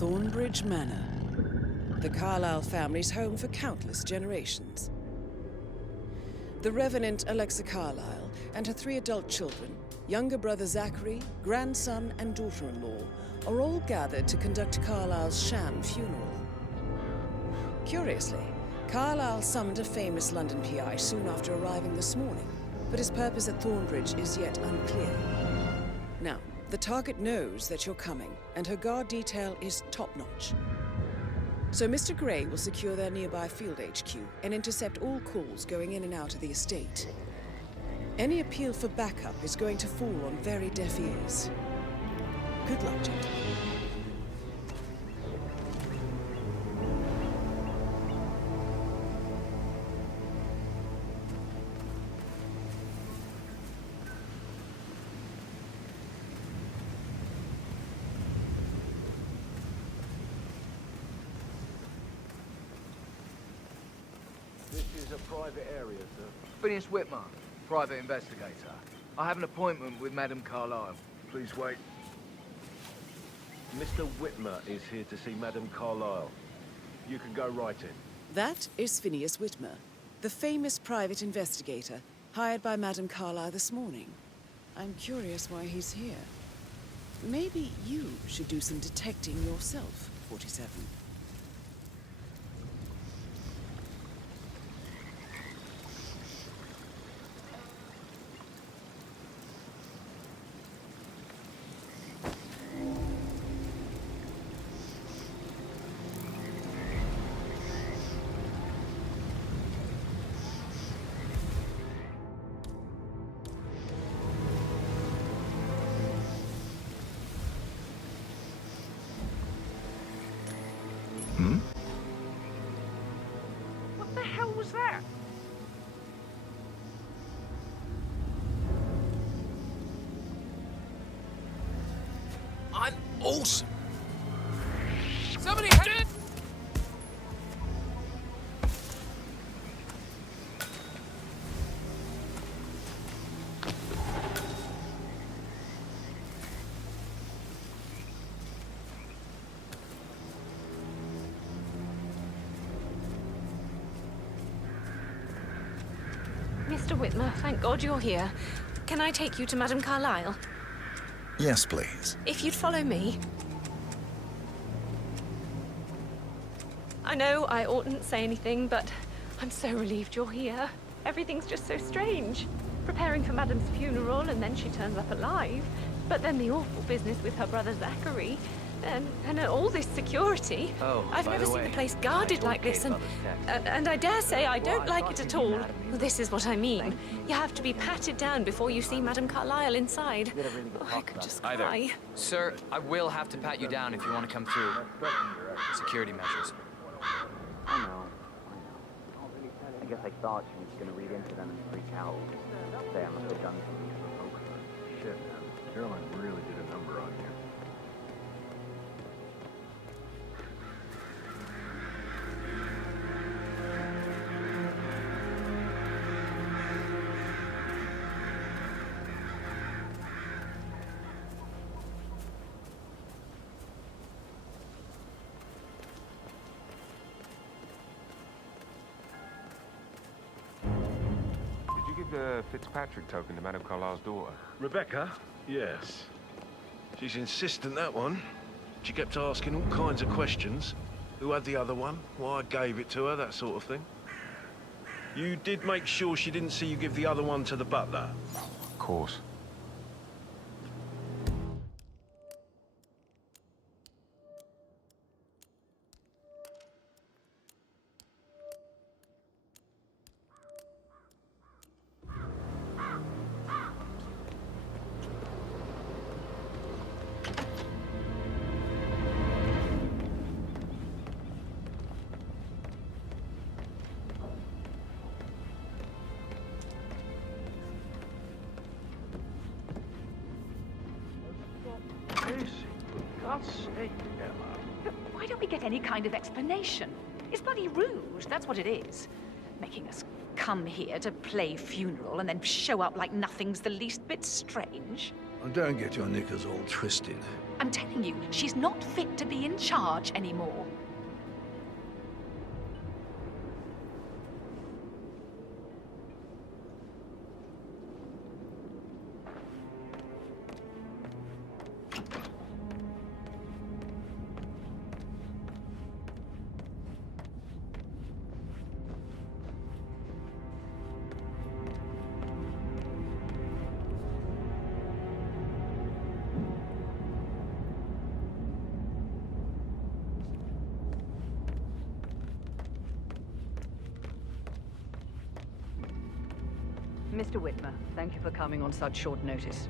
Thornbridge Manor, the Carlyle family's home for countless generations. The Revenant Alexa Carlyle and her 3 adult children, younger brother Zachary, grandson and daughter-in-law, are all gathered to conduct Carlyle's sham funeral. Curiously, Carlyle summoned a famous London PI soon after arriving this morning, but his purpose at Thornbridge is yet unclear. Now, the target knows that you're coming, and her guard detail is top-notch. So Mr. Gray will secure their nearby field HQ and intercept all calls going in and out of the estate. Any appeal for backup is going to fall on very deaf ears. Good luck, gentlemen. This is a private area, sir. Phineas Whitmer, private investigator. I have an appointment with Madame Carlyle. Please wait. Mr. Whitmer is here to see Madame Carlyle. You can go right in. That is Phineas Whitmer, the famous private investigator hired by Madame Carlyle this morning. I'm curious why he's here. Maybe you should do some detecting yourself, 47. What the hell was that? I'm awesome. Somebody hit it! Mr. Whitmer, thank God you're here. Can I take you to Madame Carlyle? Yes, please. If you'd follow me. I know I oughtn't say anything, but I'm so relieved you're here. Everything's just so strange. Preparing for Madame's funeral, and then she turns up alive. But then the awful business with her brother Zachary. And all this security. Oh, I've never seen the place guarded like this, and I dare say I don't like it at all. Well, this is what I mean. You have to be patted down before you see Madame Carlyle inside. Oh, I could just cry. Either. Sir, I will have to pat you down if you want to come through. Security measures. I know. I guess I thought she was gonna read into them and freak out. Say I must have done something. Shit, man. Caroline really did a number on you. The Fitzpatrick token to Madame Carlyle's daughter. Rebecca? Yes. She's insistent, that one. She kept asking all kinds of questions. Who had the other one? Why I gave it to her, that sort of thing. You did make sure she didn't see you give the other one to the butler? Of course. God's sake, Emma. But why don't we get any kind of explanation? It's bloody rude, that's what it is. Making us come here to play funeral and then show up like nothing's the least bit strange. Don't get your knickers all twisted. I'm telling you, she's not fit to be in charge anymore. Mr. Whitmer, thank you for coming on such short notice.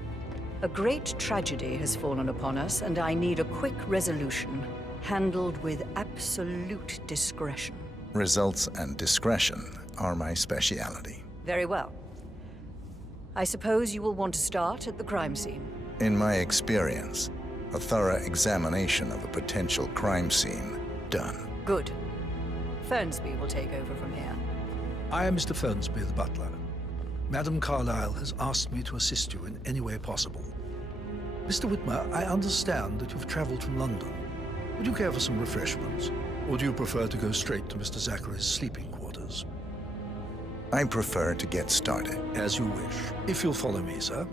A great tragedy has fallen upon us, and I need a quick resolution, handled with absolute discretion. Results and discretion are my speciality. Very well. I suppose you will want to start at the crime scene. In my experience, a thorough examination of a potential crime scene done. Good. Fernsby will take over from here. I am Mr. Fernsby, the butler. Madam Carlyle has asked me to assist you in any way possible. Mr. Whitmer, I understand that you've traveled from London. Would you care for some refreshments? Or do you prefer to go straight to Mr. Zachary's sleeping quarters? I prefer to get started. As you wish. If you'll follow me, sir.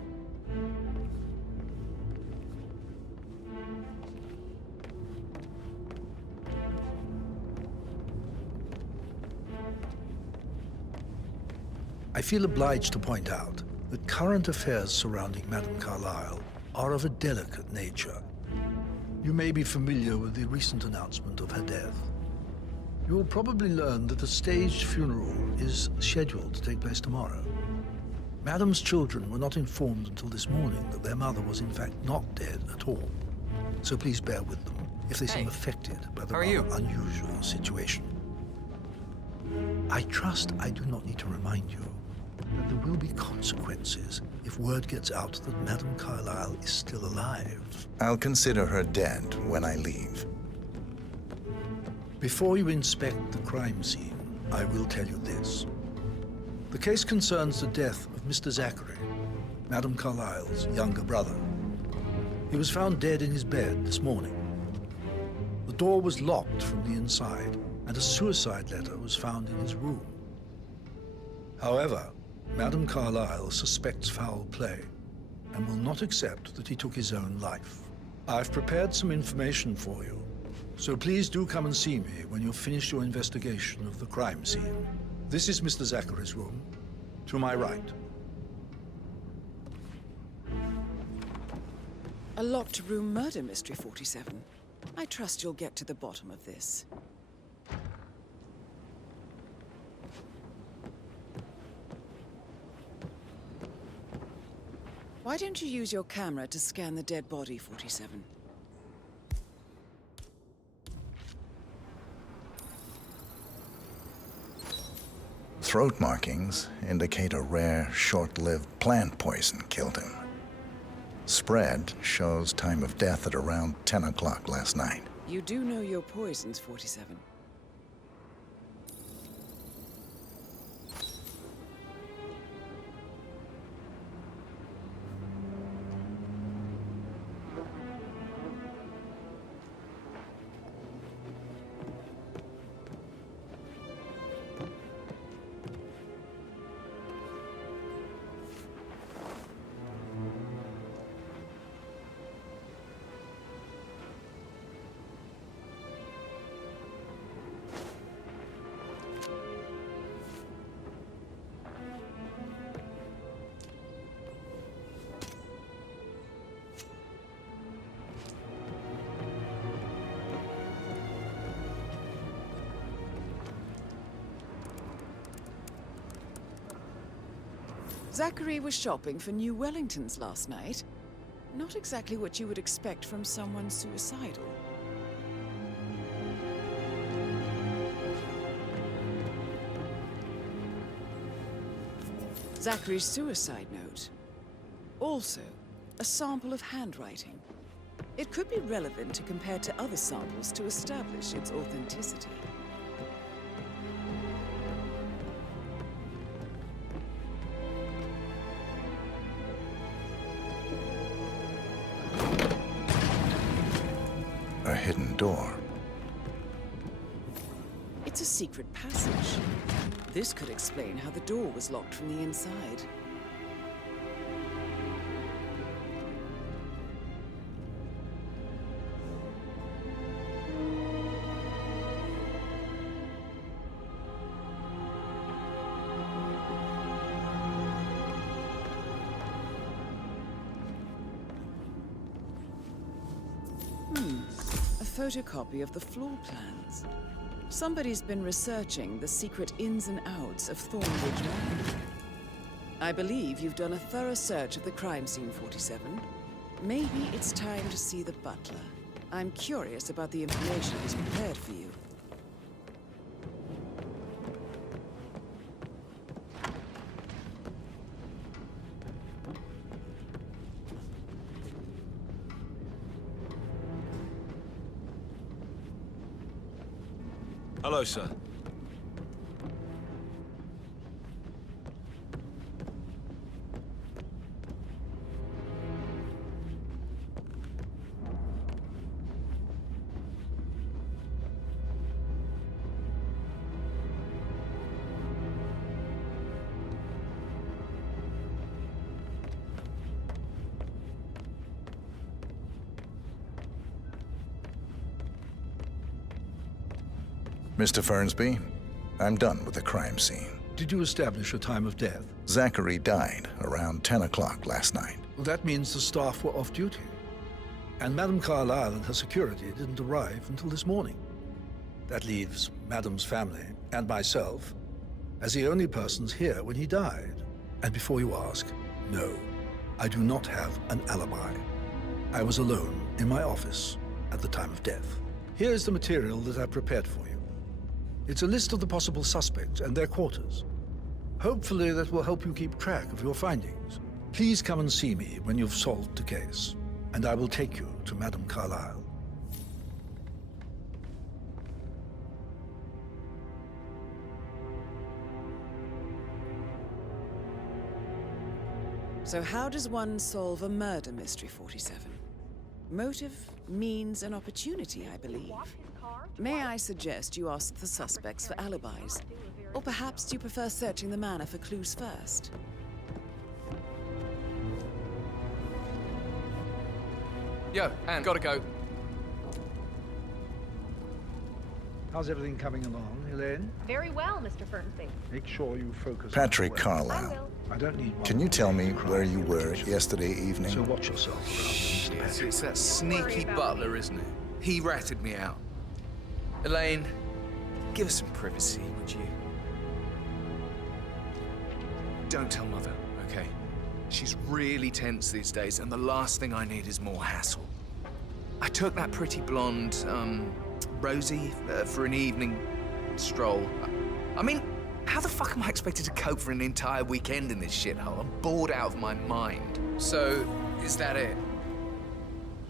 I feel obliged to point out that current affairs surrounding Madame Carlyle are of a delicate nature. You may be familiar with the recent announcement of her death. You will probably learn that a staged funeral is scheduled to take place tomorrow. Madame's children were not informed until this morning that their mother was in fact not dead at all. So please bear with them if they seem affected by the rather unusual situation. I trust I do not need to remind you that there will be consequences if word gets out that Madame Carlyle is still alive. I'll consider her dead when I leave. Before you inspect the crime scene, I will tell you this. The case concerns the death of Mr. Zachary, Madame Carlyle's younger brother. He was found dead in his bed this morning. The door was locked from the inside, and a suicide letter was found in his room. However, Madame Carlyle suspects foul play and will not accept that he took his own life. I've prepared some information for you, so please do come and see me when you've finished your investigation of the crime scene. This is Mr. Zachary's room, to my right. A locked room murder mystery, 47. I trust you'll get to the bottom of this. Why don't you use your camera to scan the dead body, 47? Throat markings indicate a rare, short-lived plant poison killed him. Spread shows time of death at around 10 o'clock last night. You do know your poisons, 47. Zachary was shopping for new Wellingtons last night. Not exactly what you would expect from someone suicidal. Zachary's suicide note. Also, a sample of handwriting. It could be relevant to compare to other samples to establish its authenticity. a hidden door. It's a secret passage. This could explain how the door was locked from the inside. A photocopy of the floor plans. Somebody's been researching the secret ins and outs of Thornbridge Manor. I believe you've done a thorough search of the crime scene, 47. Maybe it's time to see the butler. I'm curious about the information he's prepared for you. Hello, sir. Mr. Fernsby, I'm done with the crime scene. Did you establish a time of death? Zachary died around 10 o'clock last night. Well, that means the staff were off duty. And Madame Carlyle and her security didn't arrive until this morning. That leaves Madame's family and myself as the only persons here when he died. And before you ask, no, I do not have an alibi. I was alone in my office at the time of death. Here's the material that I prepared for you. It's a list of the possible suspects and their quarters. Hopefully that will help you keep track of your findings. Please come and see me when you've solved the case, and I will take you to Madame Carlyle. So how does one solve a murder mystery, 47? Motive, means, and opportunity, I believe. May I suggest you ask the suspects for alibis? Or perhaps do you prefer searching the manor for clues first? Yo, Anne, gotta go. How's everything coming along, Elaine? Very well, Mr. Fernsby. Make sure you focus. Patrick on the Carlyle, I don't need one can you tell me crime where you were investigation. yesterday evening? So watch yourself around. Shit, it's that sneaky butler, isn't it? He ratted me out. Elaine, give us some privacy, would you? Don't tell Mother, okay? She's really tense these days, and the last thing I need is more hassle. I took that pretty blonde, Rosie, for an evening stroll. I mean, how the fuck am I expected to cope for an entire weekend in this shithole? I'm bored out of my mind. So, is that it?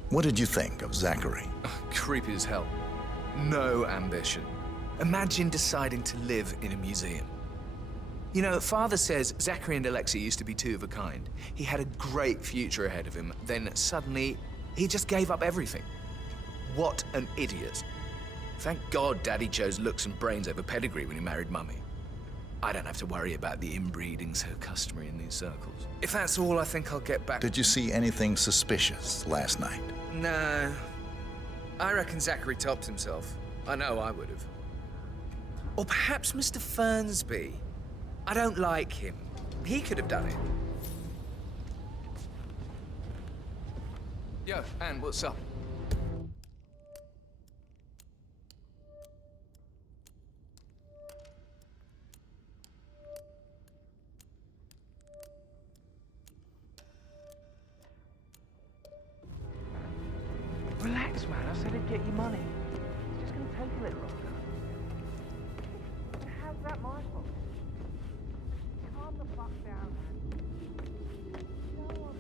What did you think of Zachary? Creepy as hell. No ambition. Imagine deciding to live in a museum. You know, Father says Zachary and Alexia used to be two of a kind. He had a great future ahead of him. Then suddenly, he just gave up everything. What an idiot. Thank God Daddy chose looks and brains over pedigree when he married Mummy. I don't have to worry about the inbreeding so customary in these circles. If that's all, I think I'll get back. Did you see anything suspicious last night? No. I reckon Zachary topped himself. I know I would have. Or perhaps Mr. Fernsby. I don't like him. He could have done it. Yo, Anne, what's up? Relax, man. I said I'd get you money. It's just gonna take a little longer. How's that my fault? Calm the fuck down, man. No one...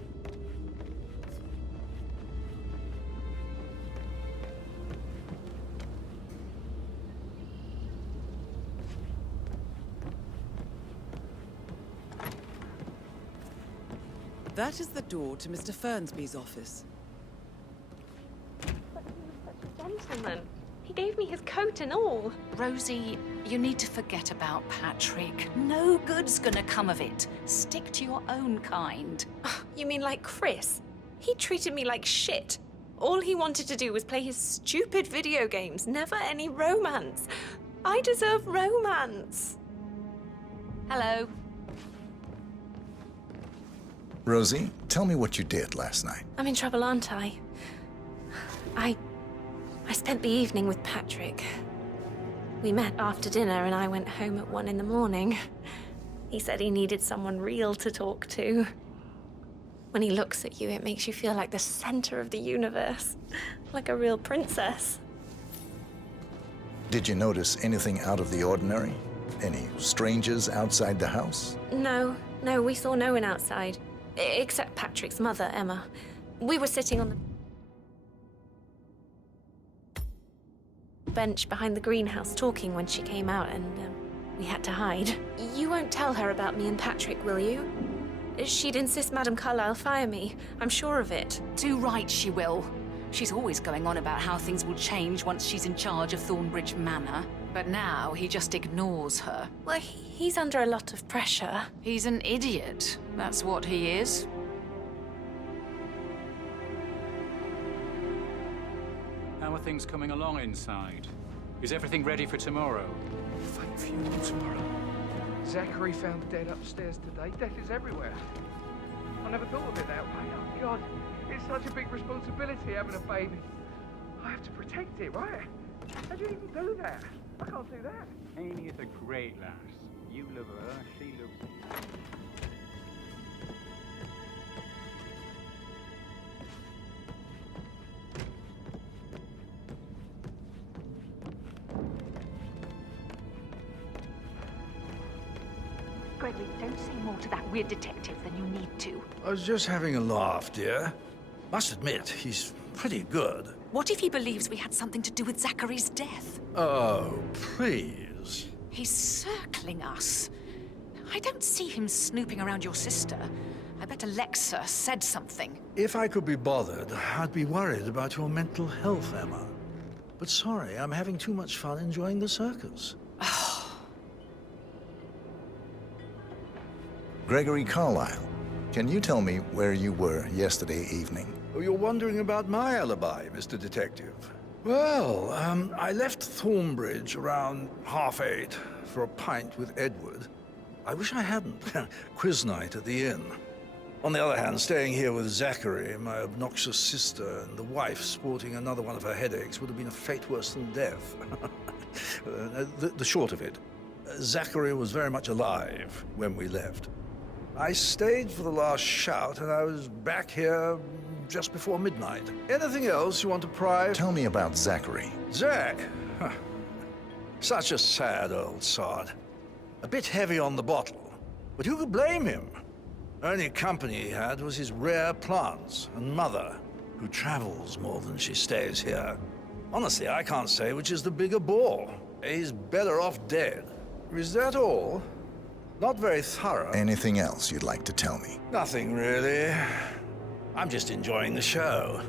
That is the door to Mr. Fernsby's office. But he was such a gentleman. He gave me his coat and all. Rosie, you need to forget about Patrick. No good's gonna come of it. Stick to your own kind. You mean like Chris? He treated me like shit. All he wanted to do was play his stupid video games, never any romance. I deserve romance. Hello. Rosie, tell me what you did last night. I'm in trouble, aren't I? I spent the evening with Patrick. We met after dinner and I went home at 1 in the morning. He said he needed someone real to talk to. When he looks at you, it makes you feel like the center of the universe. Like a real princess. Did you notice anything out of the ordinary? Any strangers outside the house? No, we saw no one outside. Except Patrick's mother, Emma. We were sitting on the bench behind the greenhouse talking when she came out and we had to hide. You won't tell her about me and Patrick, will you? She'd insist Madame Carlyle fire me. I'm sure of it. Too right she will. She's always going on about how things will change once she's in charge of Thornbridge Manor. But now he just ignores her. Well, he's under a lot of pressure. He's an idiot. That's what he is. How are things coming along inside? Is everything ready for tomorrow? Fake funeral tomorrow. Zachary found dead upstairs today. Death is everywhere. I never thought of it that way. Oh, God. It's such a big responsibility having a baby. I have to protect it, right? How do you even do that? I can't do that. Amy is a great lass. You love her, she loves you. Gregory, don't say more to that weird detective than you need to. I was just having a laugh, dear. Must admit, he's pretty good. What if he believes we had something to do with Zachary's death? Oh, please. He's circling us. I don't see him snooping around your sister. I bet Alexa said something. If I could be bothered, I'd be worried about your mental health, Emma. But sorry, I'm having too much fun enjoying the circus. Gregory Carlyle, can you tell me where you were yesterday evening? Oh, you're wondering about my alibi, Mr. Detective. Well, I left Thornbridge around 8:30 for a pint with Edward. I wish I hadn't. Quiz night at the inn. On the other hand, staying here with Zachary, my obnoxious sister, and the wife sporting another one of her headaches would have been a fate worse than death. The short of it, Zachary was very much alive when we left. I stayed for the last shout, and I was back here just before midnight. Anything else you want to pry? Tell me about Zachary. Zach? Huh. Such a sad old sod. A bit heavy on the bottle, but who could blame him? Only company he had was his rare plants and mother, who travels more than she stays here. Honestly, I can't say which is the bigger bore. He's better off dead. Is that all? Not very thorough. Anything else you'd like to tell me? Nothing, really. I'm just enjoying the show.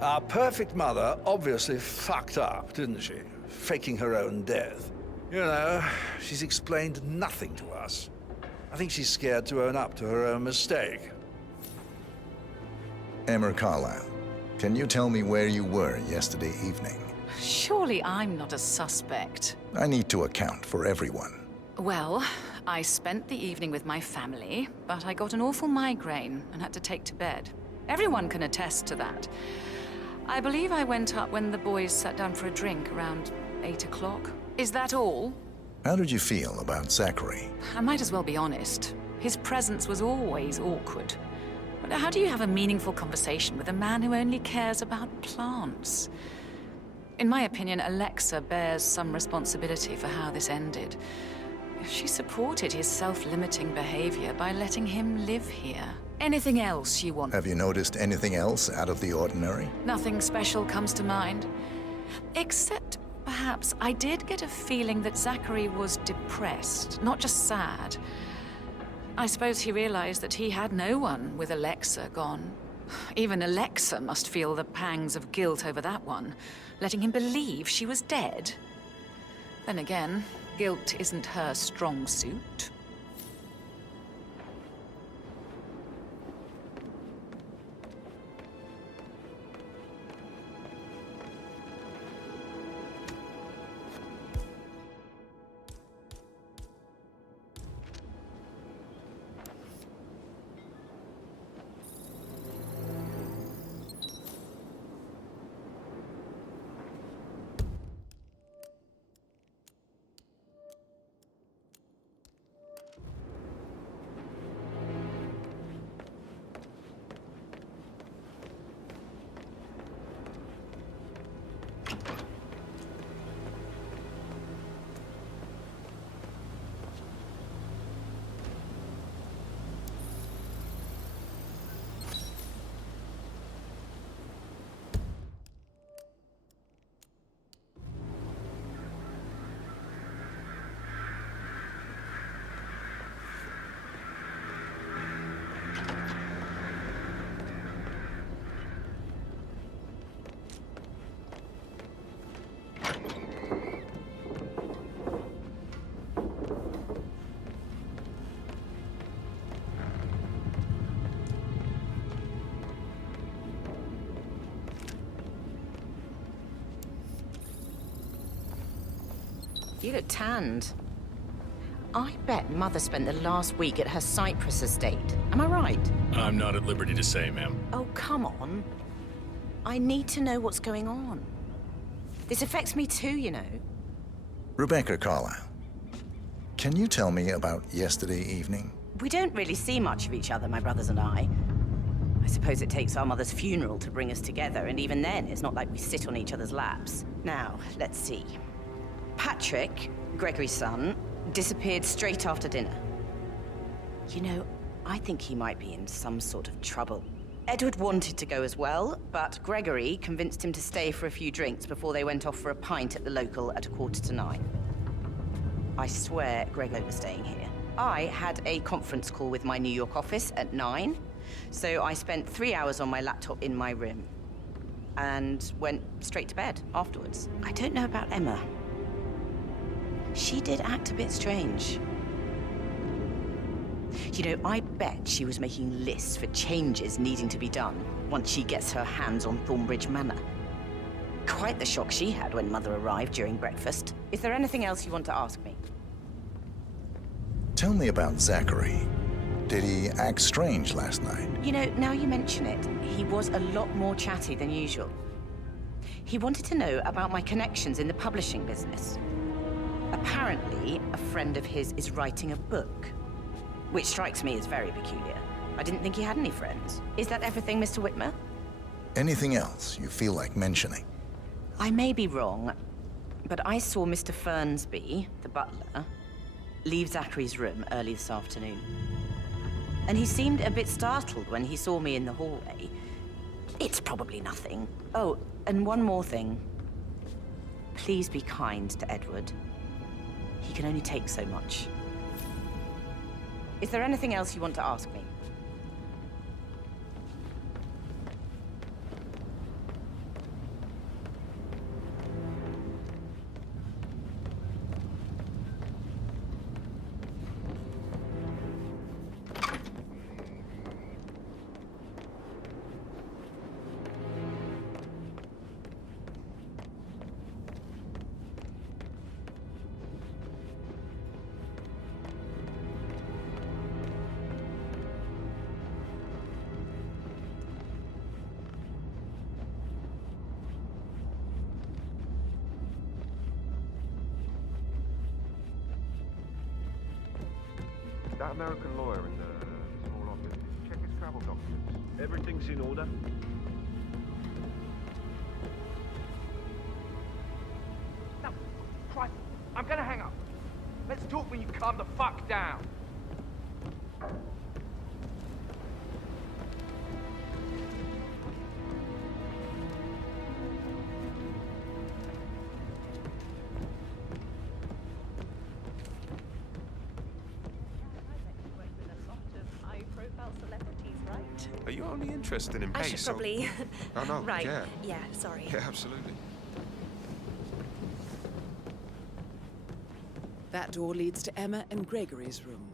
Our perfect mother obviously fucked up, didn't she? Faking her own death. You know, she's explained nothing to us. I think she's scared to own up to her own mistake. Emma Carlyle, can you tell me where you were yesterday evening? Surely I'm not a suspect. I need to account for everyone. Well, I spent the evening with my family, but I got an awful migraine and had to take to bed. Everyone can attest to that. I believe I went up when the boys sat down for a drink around 8 o'clock. Is that all? How did you feel about Zachary? I might as well be honest. His presence was always awkward. But how do you have a meaningful conversation with a man who only cares about plants? In my opinion, Alexa bears some responsibility for how this ended. She supported his self-limiting behavior by letting him live here. Anything else you want? Have you noticed anything else out of the ordinary? Nothing special comes to mind. Except, perhaps, I did get a feeling that Zachary was depressed, not just sad. I suppose he realized that he had no one with Alexa gone. Even Alexa must feel the pangs of guilt over that one. letting him believe she was dead. Then again, guilt isn't her strong suit. You look tanned. I bet Mother spent the last week at her Cyprus estate. Am I right? I'm not at liberty to say, ma'am. Oh, come on. I need to know what's going on. This affects me too, you know. Rebecca Carlyle, can you tell me about yesterday evening? We don't really see much of each other, my brothers and I. I suppose it takes our mother's funeral to bring us together, and even then, it's not like we sit on each other's laps. Now, let's see. Patrick, Gregory's son, disappeared straight after dinner. You know, I think he might be in some sort of trouble. Edward wanted to go as well, but Gregory convinced him to stay for a few drinks before they went off for a pint at the local at 9:15. I swear Gregory was staying here. I had a conference call with my New York office at 9, so I spent 3 hours on my laptop in my room and went straight to bed afterwards. I don't know about Emma. She did act a bit strange. You know, I bet she was making lists for changes needing to be done once she gets her hands on Thornbridge Manor. Quite the shock she had when Mother arrived during breakfast. Is there anything else you want to ask me? Tell me about Zachary. Did he act strange last night? You know, now you mention it, he was a lot more chatty than usual. He wanted to know about my connections in the publishing business. Apparently, a friend of his is writing a book, which strikes me as very peculiar. I didn't think he had any friends. Is that everything, Mr. Whitmer? Anything else you feel like mentioning? I may be wrong, but I saw Mr. Fernsby, the butler, leave Zachary's room early this afternoon. And he seemed a bit startled when he saw me in the hallway. It's probably nothing. Oh, and one more thing. Please be kind to Edward. He can only take so much. Is there anything else you want to ask me? That American lawyer in the small office, did you check his travel documents? Everything's in order. No, Christ, I'm gonna hang up. Let's talk when you calm the fuck down. Are you only interested in I pace? should probably... Oh, no, right. yeah. Yeah, sorry. Yeah, absolutely. That door leads to Emma and Gregory's room.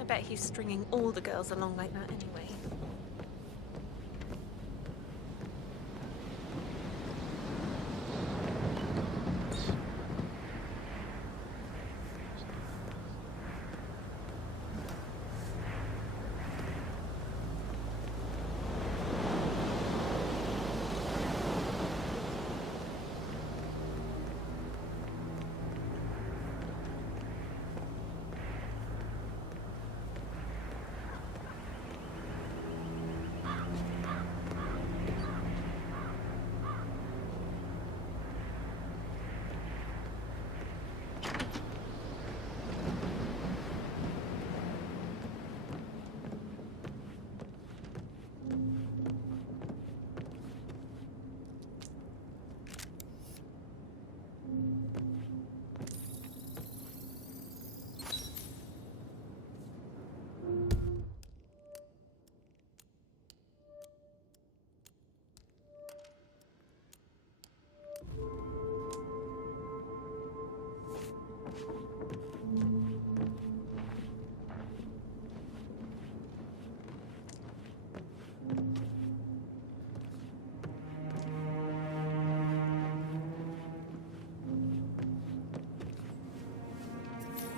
I bet he's stringing all the girls along like that anyway.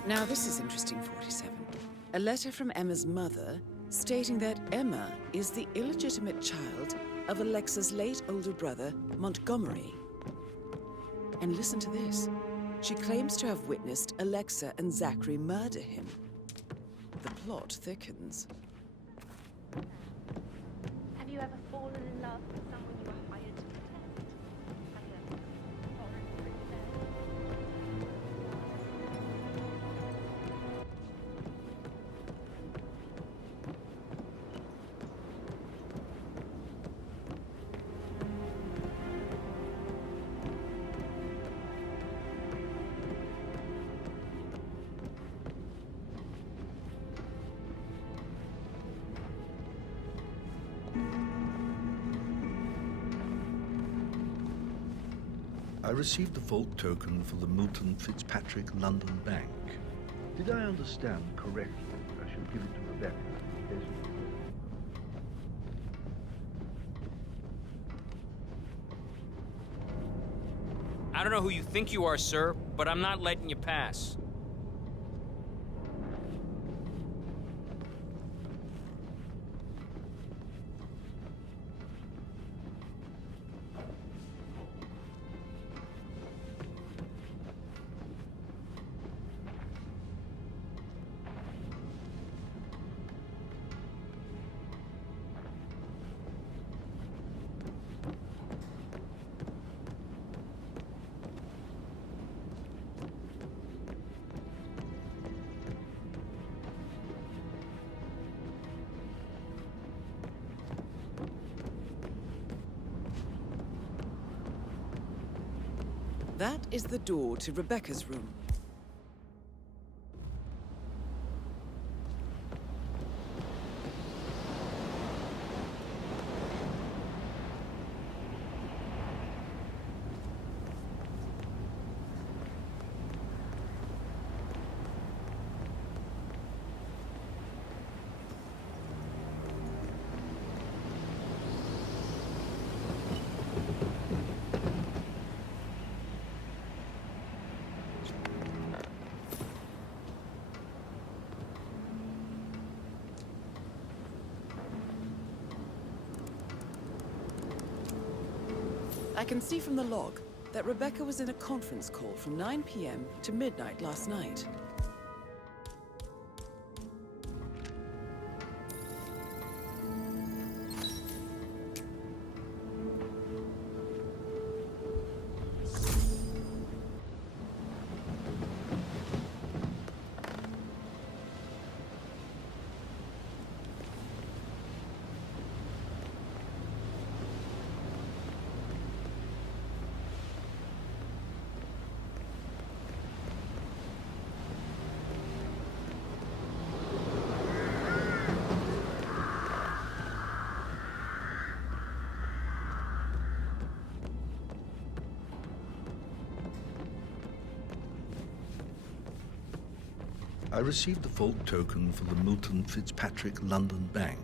Now this is interesting, 47. A letter from Emma's mother stating that Emma is the illegitimate child of Alexa's late older brother, Montgomery. And listen to this. She claims to have witnessed Alexa and Zachary murder him. The plot thickens. Have you ever fallen in love with someone you were hired to protect? Like a foreign princess? I received the vault token for the Milton Fitzpatrick London Bank. Did I understand correctly that I should give it to Rebecca? Yes. I don't know who you think you are, sir, but I'm not letting you pass. That is the door to Rebecca's room. I can see from the log that Rebecca was in a conference call from 9 p.m. to midnight last night. I received the Folk token for the Milton Fitzpatrick London Bank.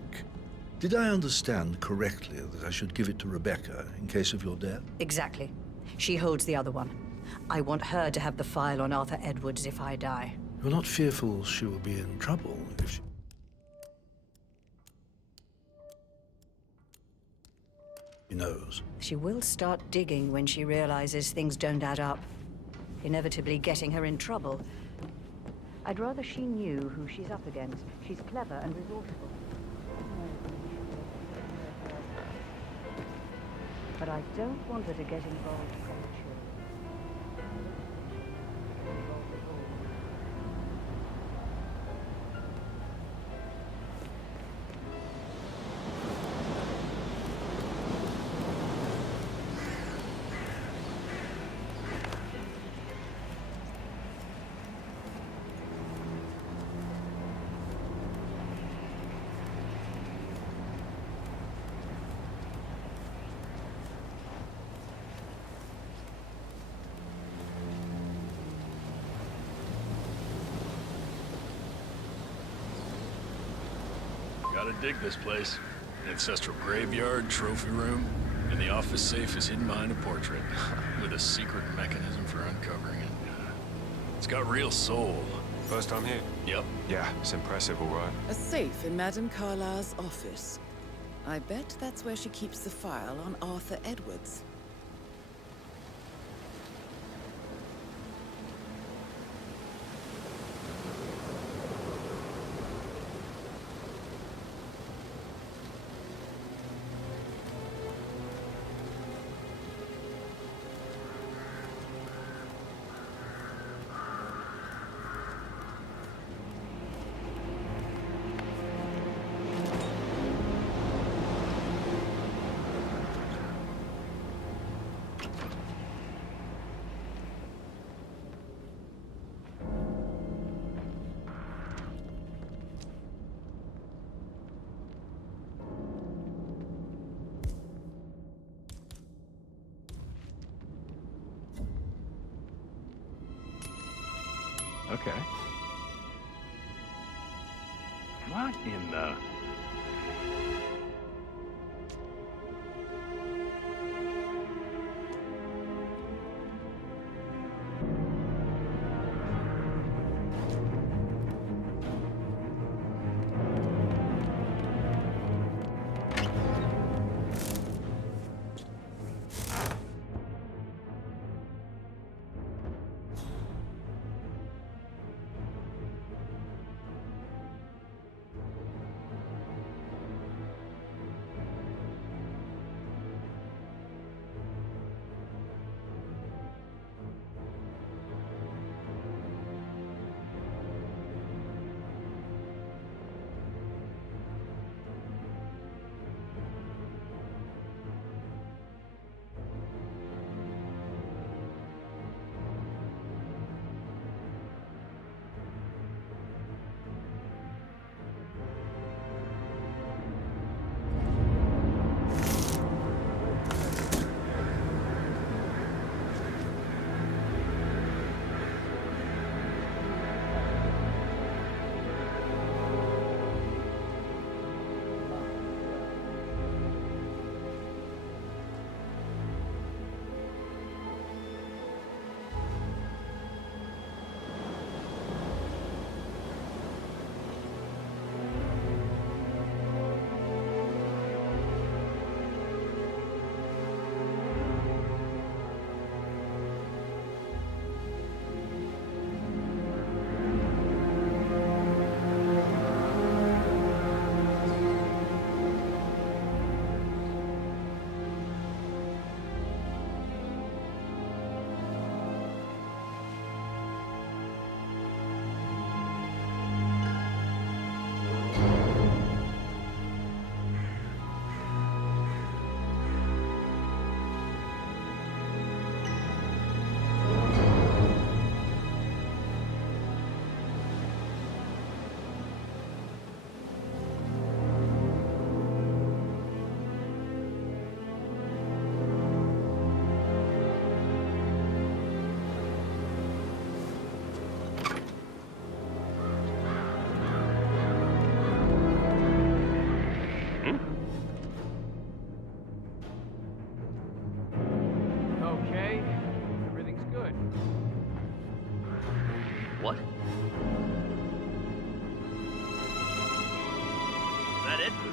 Did I understand correctly that I should give it to Rebecca in case of your death? Exactly. She holds the other one. I want her to have the file on Arthur Edwards if I die. You're not fearful she will be in trouble if she... She knows. She will start digging when she realizes things don't add up, inevitably getting her in trouble. I'd rather she knew who she's up against. She's clever and resourceful. But I don't want her to get involved prematurely. Gotta dig this place. Ancestral graveyard, trophy room, and the office safe is hidden behind a portrait, with a secret mechanism for uncovering it. It's got real soul. First time here? Yep. Yeah, it's impressive, all right. A safe in Madame Carlyle's office. I bet that's where she keeps the file on Arthur Edwards. Okay. What in the... got it.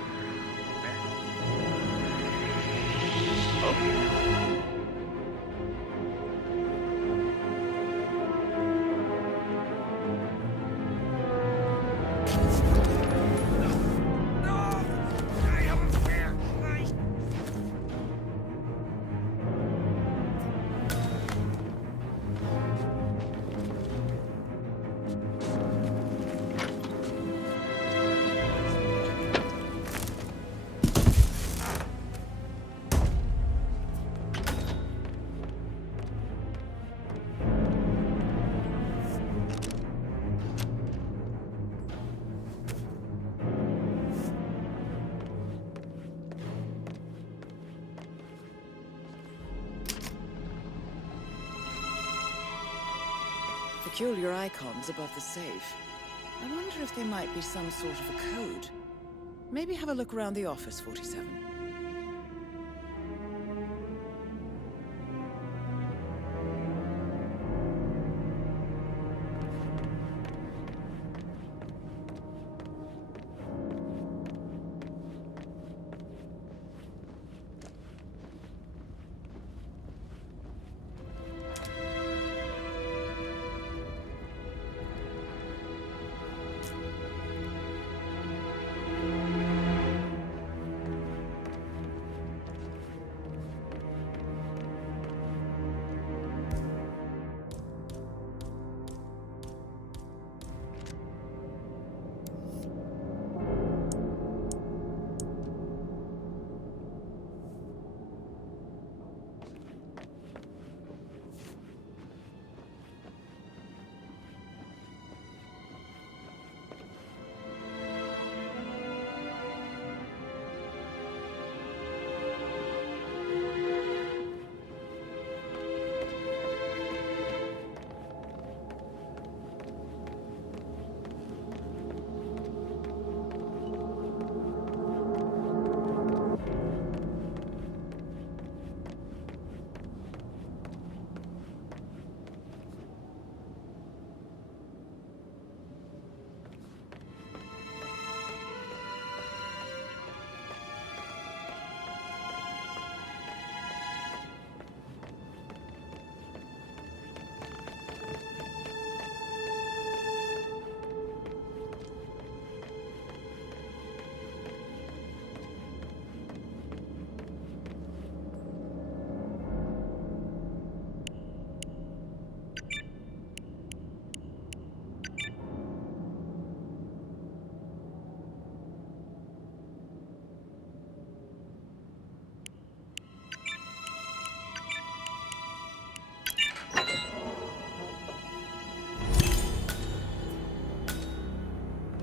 Peculiar icons above the safe. I wonder if there might be some sort of a code. Maybe have a look around the office, 47.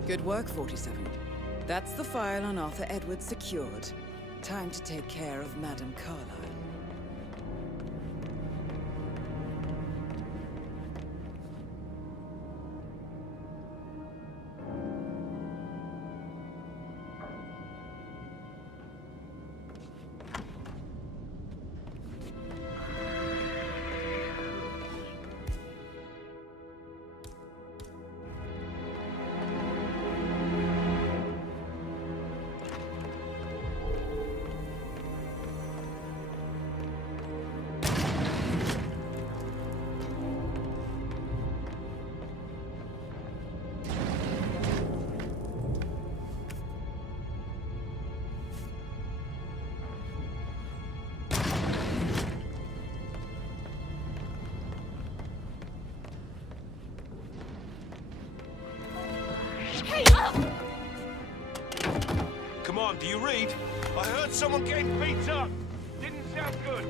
Good work, 47. That's the file on Arthur Edwards secured. Time to take care of Madame Carlyle. Come on, do you read? I heard someone getting beat up. Didn't sound good.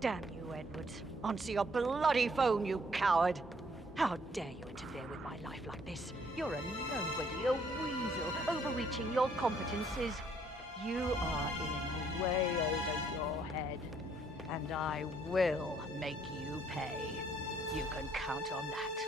Damn you, Edwards. Answer your bloody phone, you coward! How dare you interfere with my life like this? You're a nobody, a weasel, overreaching your competencies. You are in way over your head, and I will make you pay. You can count on that.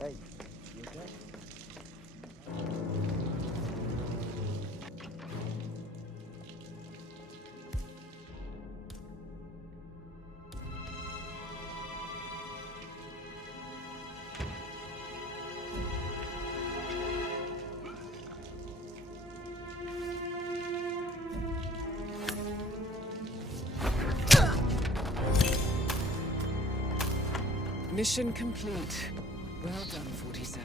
Hey, you okay? Mission complete. Well done, 47.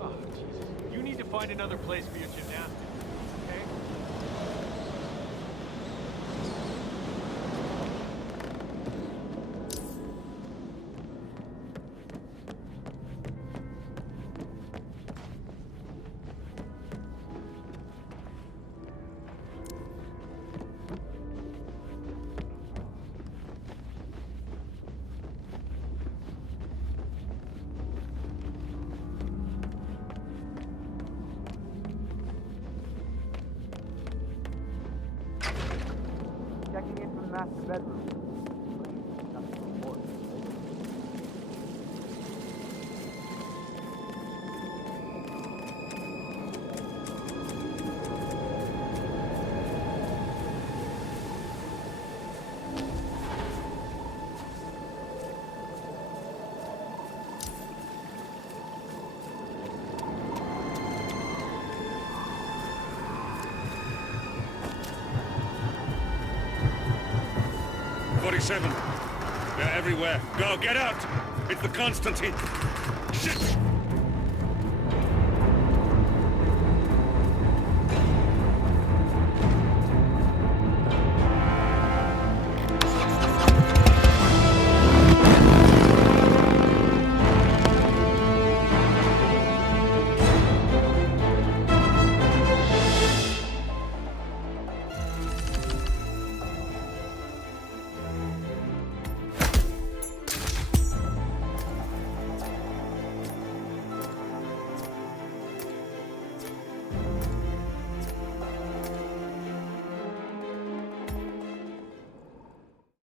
Oh, Jesus. You need to find another place for your gymnastics, okay? Checking in from the master bedroom. Please, nothing to report. They're everywhere. Go, get out! It's the Constantine! Shit!